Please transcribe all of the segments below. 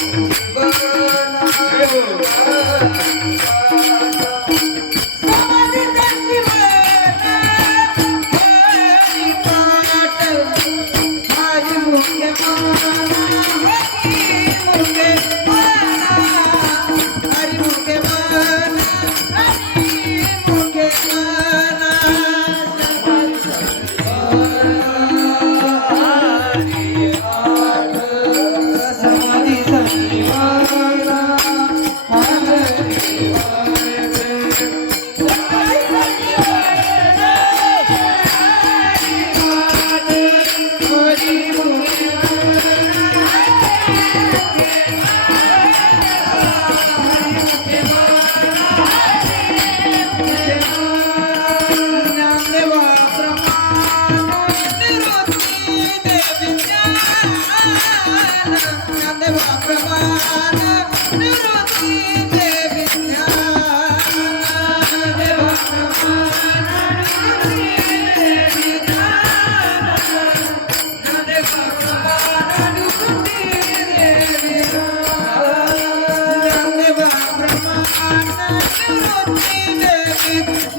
Thank you. Hare Hare Thank you.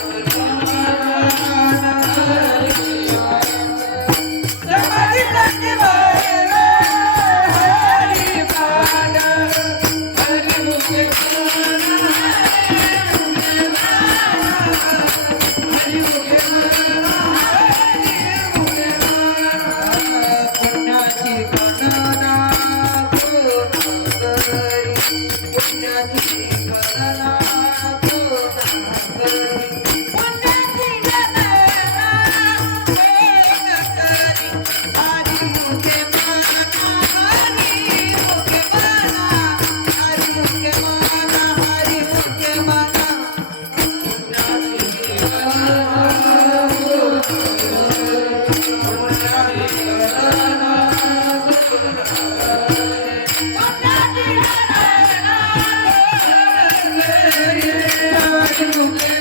Thank you. you.